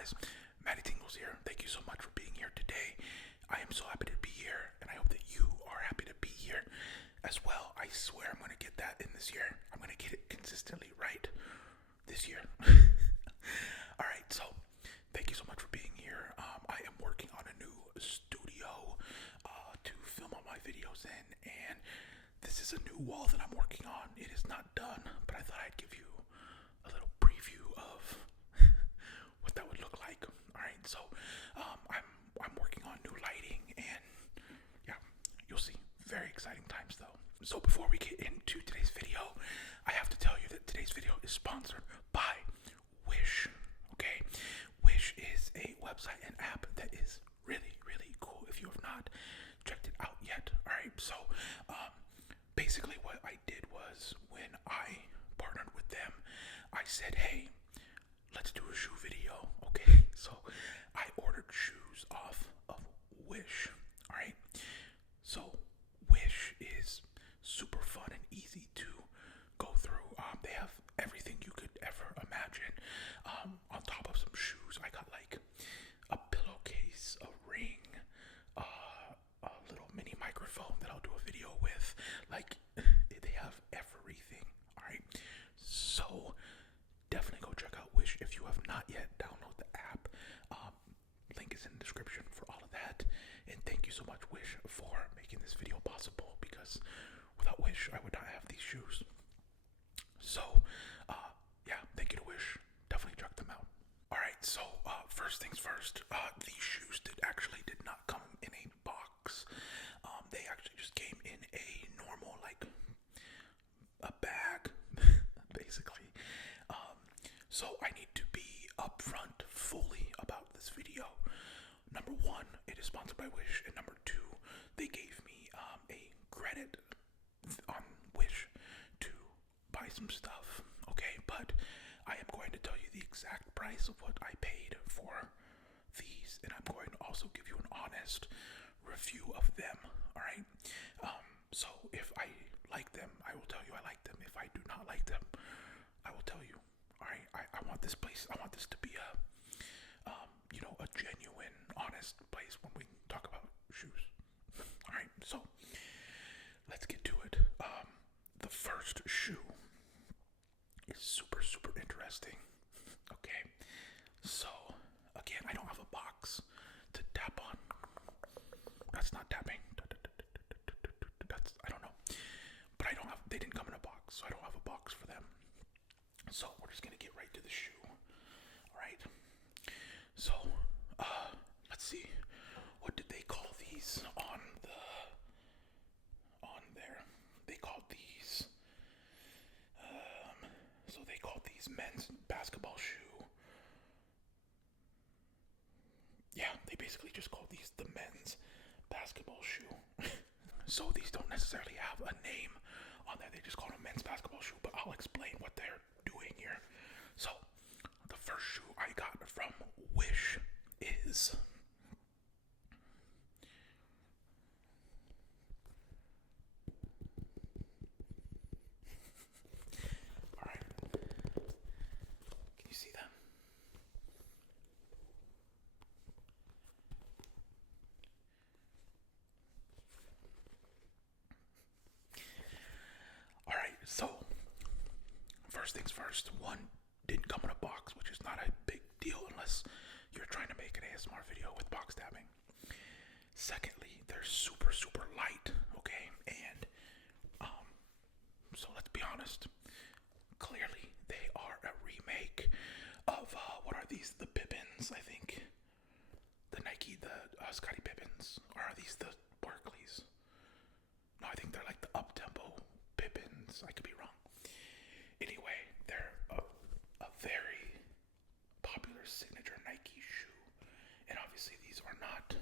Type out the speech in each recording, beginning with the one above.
guys? Matty Tingles here. Thank you so much for being here today. I am so happy to be here, and I hope that you are happy to be here as well. I swear I'm going to get that in this year. I'm going to get it consistently right this year. Alright, so thank you so much for being here. I am working on a new studio to film all my videos in, and this is a new wall that I'm working on. It is not done, but I thought I'd give you a little preview of what that would look like. Alright, so I'm working on new lighting, and yeah, you'll see. Very exciting times though. So before we get into today's video, I have to tell you that today's video is sponsored by Wish. Okay, Wish is a website and app that is really, really cool if you have not checked it out yet. Alright, so basically what I did was, when I partnered with them, I said, hey, let's do a shoe video. Okay, so I ordered shoes off of Wish. Alright, so Wish is super fun and easy to go through. They have everything you could ever imagine. On top of some shoes, I got like a pillowcase, a ring, a little mini microphone that I'll do a video with. Like, they have everything. Alright, so definitely go check out Wish if you have not yet. Download the app. Link is in the description for all of that. And thank you so much, Wish, for making this video possible, because without Wish, I would not have these shoes. So, yeah, thank you to Wish. Definitely check them out. Alright, so first things first, these shoes did not come in a box. They actually just came in a normal, like, a bag, basically. So I need to be upfront fully about this video. Number one, it is sponsored by Wish, and number two, they gave me a credit on Wish to buy some stuff. Okay, but I am going to tell you the exact price of what I paid for these, and I'm going to also give you an honest review of them. All right. So if I like them, I will tell you I like them. If I do not like them, I will tell you. All right. I want this place. I want this to be a a genuine, honest place when we talk about shoes. All right. So let's get to it. The first shoe is super, super interesting. Okay. So again, I don't have a box to tap on. That's not tapping. That's, I don't know. But they didn't come in a box, so I don't have a box for them. So we're just gonna get right to the shoe. Alright. So, let's see. What did they call these on there? They called these, so they called these men's basketball shoe. Yeah, they basically just called these the men's basketball shoe. So these don't necessarily have a name on there. They just call them men's basketball shoe, but I'll explain what they're doing here. So the first shoe I got from Wish is alright. Can you see them? Alright, so first things first, one didn't come in a box, which is not a big deal unless you're trying to make an ASMR video with box tapping. Secondly, they're super, super light, okay? And so let's be honest, clearly they are a remake of what are these? The Pippins, I think. The Nike, the Scottie Pippins, or are these the Barclays? No, I think they're like the up-tempo Pippins. I could be wrong. Anyway, they're a very popular signature Nike shoe, and obviously these are not.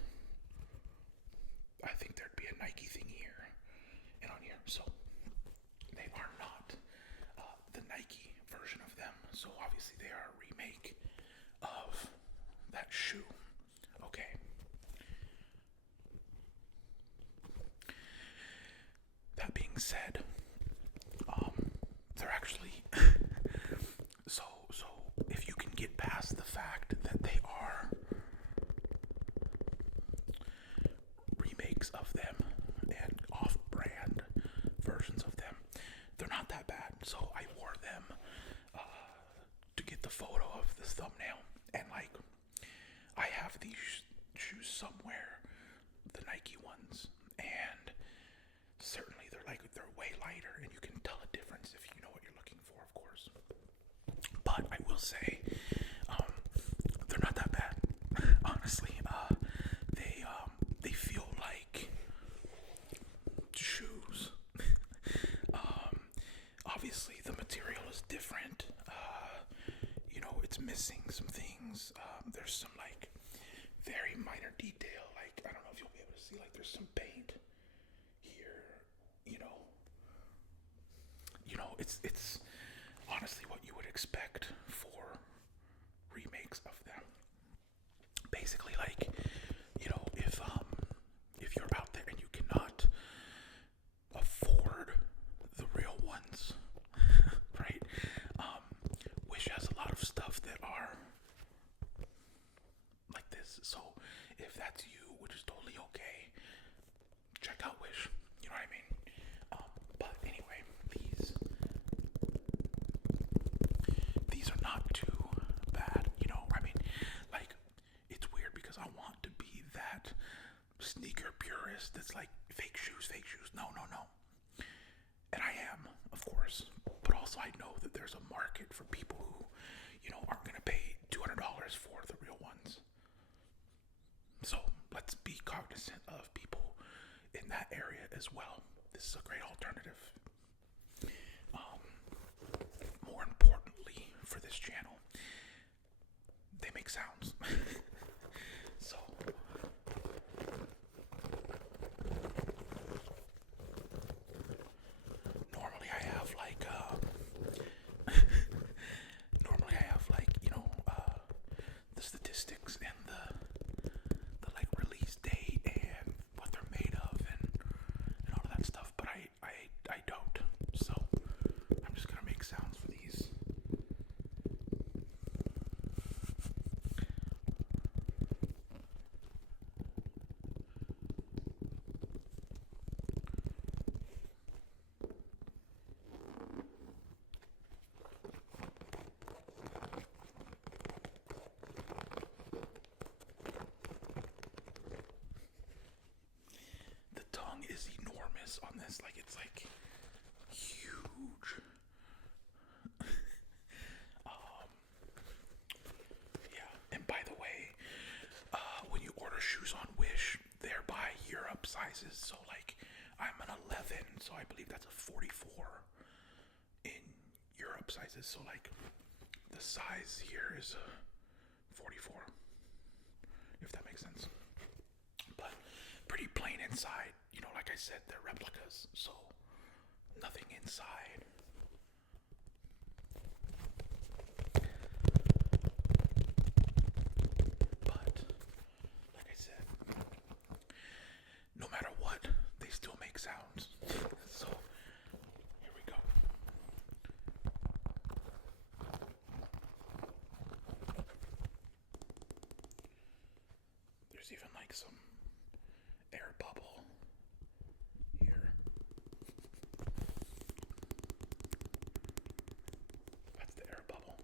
I think there'd be a Nike thing here and on here, so they are not the Nike version of them. So obviously they are a remake of that shoe. Okay. That being said, they're actually so if you can get past the fact that they are remakes of them and off-brand versions of them. They're not that bad. So I wore them to get the photo of this thumbnail, and like I have these shoes somewhere, the Nike ones, and certainly they're way lighter, and you can tell a difference if you know what you're looking for, of course. But I will say, they're not that bad, honestly. They feel like shoes. Obviously the material is different. It's missing some things. There's some like very minor detail. Like, I don't know if you'll be able to see, like there's some paint here. It's honestly what you would expect for remakes of them. Basically, like, if you're out there and you cannot afford the real ones, right? Wish has a lot of stuff that are like this. So if that's you, which is totally okay, check out Wish. You know what I mean? But anyway, these are not too bad. Like, it's weird because I want to be that sneaker purist that's like fake shoes. No. And I am, of course. But also I know that there's a market for people who, aren't going to pay $200 for the real ones. So let's be cognizant of people in that area as well. This is a great alternative. More importantly for this channel, they make sounds. So normally I have like the statistics and the like release date and what they're made of and all of that stuff, but I don't. So I'm just gonna make sounds for these. Is enormous on this, like it's like huge. Yeah, and by the way, when you order shoes on Wish, they're by Europe sizes. So like I'm an 11, so I believe that's a 44 in Europe sizes. So like the size here is a 44, if that makes sense. But pretty plain inside. Like I said, they're replicas, so nothing inside. But, like I said, no matter what, they still make sounds. So, here we go. There's even like some air bubble here. That's the air bubble.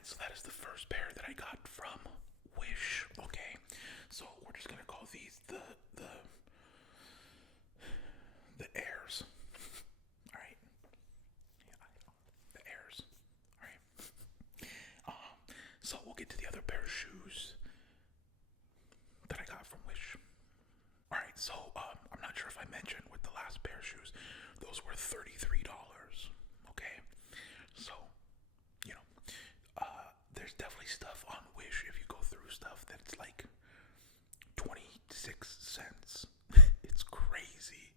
Alright, so that is the first pair that I got from Wish. Okay, so we're just gonna call these the Airs. Alright. Yeah, the Airs. Alright. So we'll get to the other pair of shoes that I got from Wish. Alright, so I'm not sure if I mentioned with the last pair of shoes, those were $33. Okay? So, you know, there's definitely stuff on Wish if you go through stuff that's like 26 cents. It's crazy.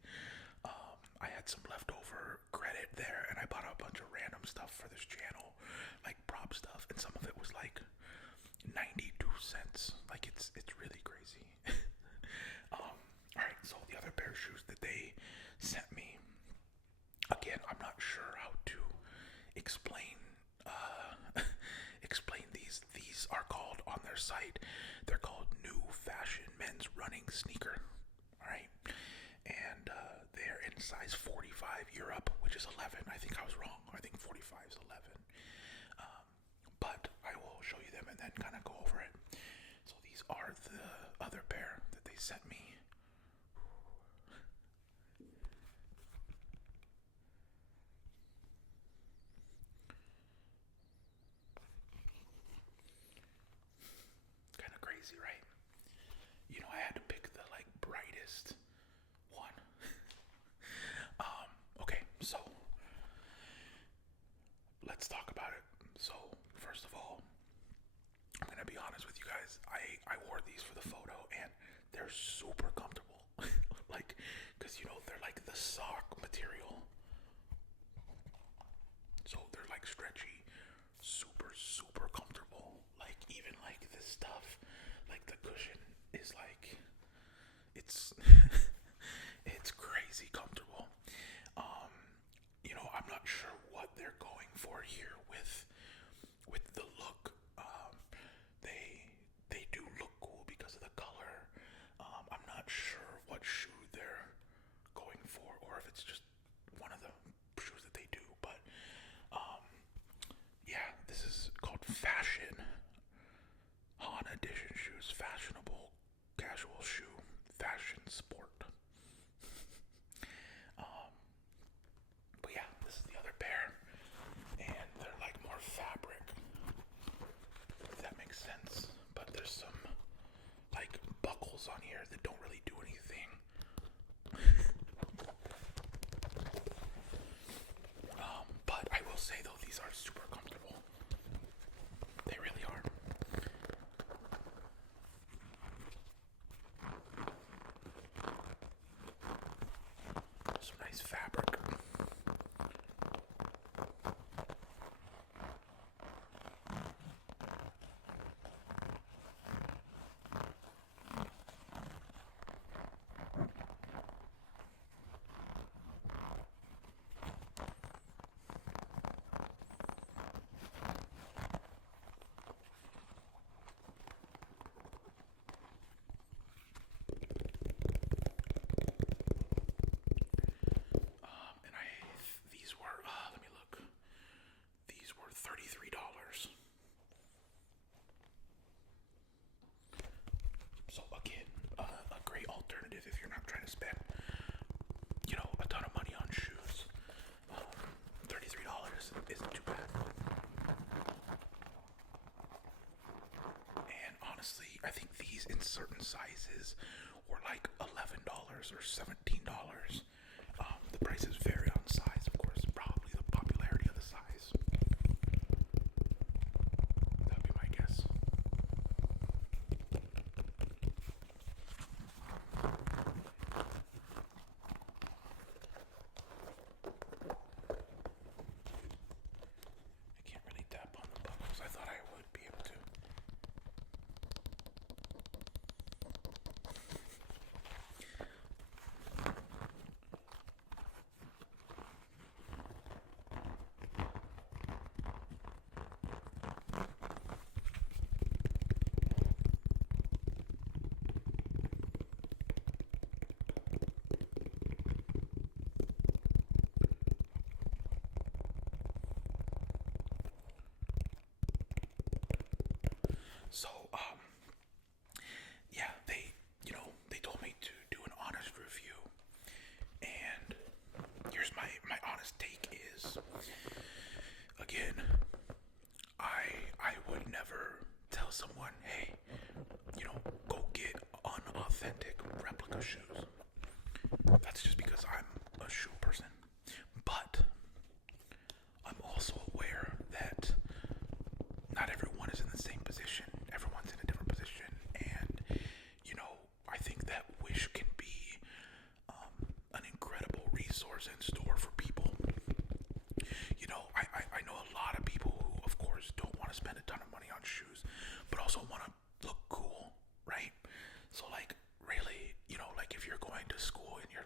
I had some leftover credit there and I bought a bunch of random stuff for this channel, like prop stuff, and some of it was like 92 cents. Like it's really crazy. Alright, so the other pair of shoes that they sent me, again, I'm not sure how to explain explain these. These are called, on their site, they're called New Fashion Men's Running Sneaker. Alright, and they're in size 45 Europe, which is 11. I think I was wrong. I think 45 is 11. But I will show you them and then kind of go over it. So these are the other pair that they sent me. Kind of crazy, right? You know, I had to pick the like brightest one. Okay, so let's talk about it. So first of all, I'm gonna be honest with you guys. I wore these for the photo and they're super comfortable. Like, cause you know they're like the sock material, so they're like stretchy, super comfortable. Like even like this stuff, like the cushion is like, it's it's crazy comfortable. You know, I'm not sure what they're going for here with the look. They do look cool because of the color. I'm not sure what shoe they're going for, or if it's just one of the shoes that they do. But yeah, this is called Fashion Han Edition shoes. Fashionable casual shoe, fashion sport. But yeah, this is the other pair, and they're like more fabric, if that makes sense. But there's some like buckles on here that don't really do anything. But I will say though, these are super comfortable. They really are. Some nice fabric. These were, let me look. These were $33. So again, a great alternative if you're not trying to spend, you know, a ton of money on shoes. $33 isn't too bad. And honestly, I think these in certain sizes were like $11 or $17. The prices vary on size, of course, probably the popularity of the size. That'd be my guess. I can't really tap on the buckles. I thought I would be able to. again, I would never tell someone, hey, go get unauthentic replica shoes. That's just because I'm a shoe person. But I'm also aware that not everyone is in the same position. Everyone's in a different position. And, I think that Wish can be an incredible resource and store for people. I know a lot of people who, of course, don't want to spend a ton of money on shoes, but also want to look cool, right? So, really, if you're going to school and you're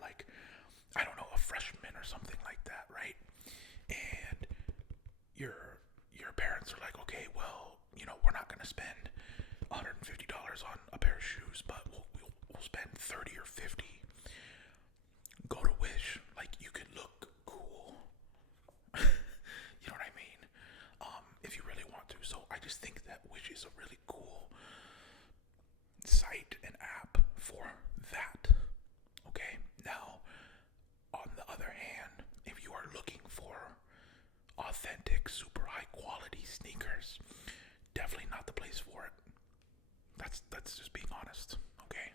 I don't know, a freshman or something like that, right? And your parents are like, okay, well, we're not going to spend $150 on a pair of shoes, but we'll spend 30 or 50. Go to Wish. You could look cool. You know what I mean? If you really want to. So I just think that Wish is a really cool site and app for that. Okay? Now, on the other hand, if you are looking for authentic, super high quality sneakers, definitely not the place for it. That's just being honest, okay?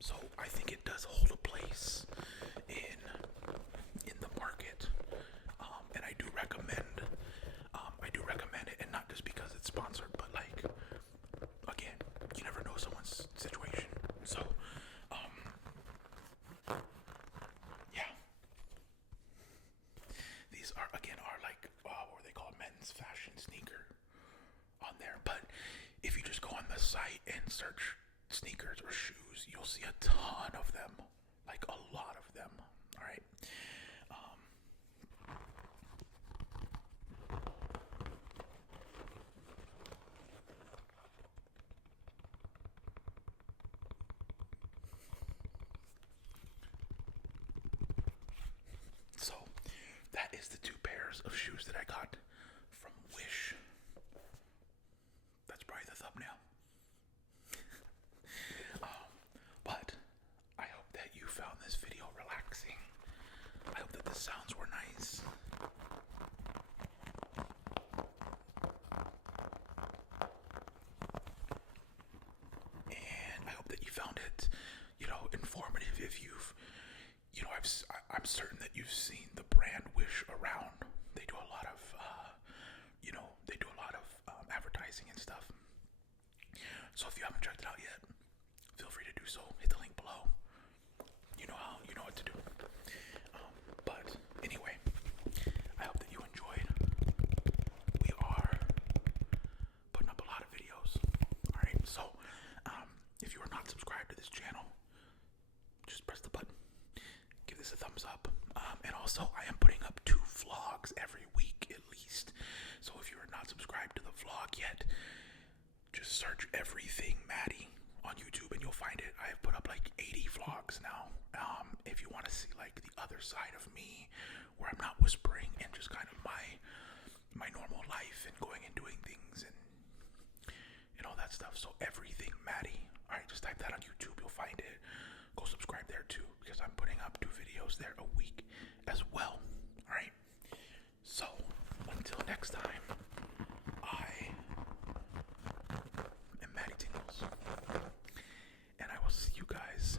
So I think it does hold a place in the market, and I do recommend it, and not just because it's sponsored, but again, you never know someone's situation. So, yeah. These are what they call men's fashion sneaker on there. But if you just go on the site and search sneakers or shoes, you'll see a ton of them, a lot of them. All right. So that is the two pairs of shoes that I got from Wish. That's probably the thumbnail. But I hope that you found this video relaxing. I hope that the sounds were nice. And I hope that you found it, informative. If you've, I'm certain that you've seen the brand Wish around. They do a lot of, advertising and stuff. So if you haven't checked it out yet, feel free to do so. Hit the link below. You know what to do. But anyway, I hope that you enjoyed. We are putting up a lot of videos. All right. So if you are not subscribed to this channel, just press the button. Give this a thumbs up. And also, I am putting up 2 vlogs every week at least. So if you are not subscribed to the vlog yet, just search Everything Matty on YouTube and you'll find it. I have put up 80 vlogs now. If you want to see the other side of me, where I'm not whispering and just kind of my normal life and going and doing things and all that stuff. So Everything Matty. All right, just type that on YouTube. You'll find it. Go subscribe there too, because I'm putting up 2 videos there a week as well. All right. So until next time, I am Matty Tingles, and I will see you guys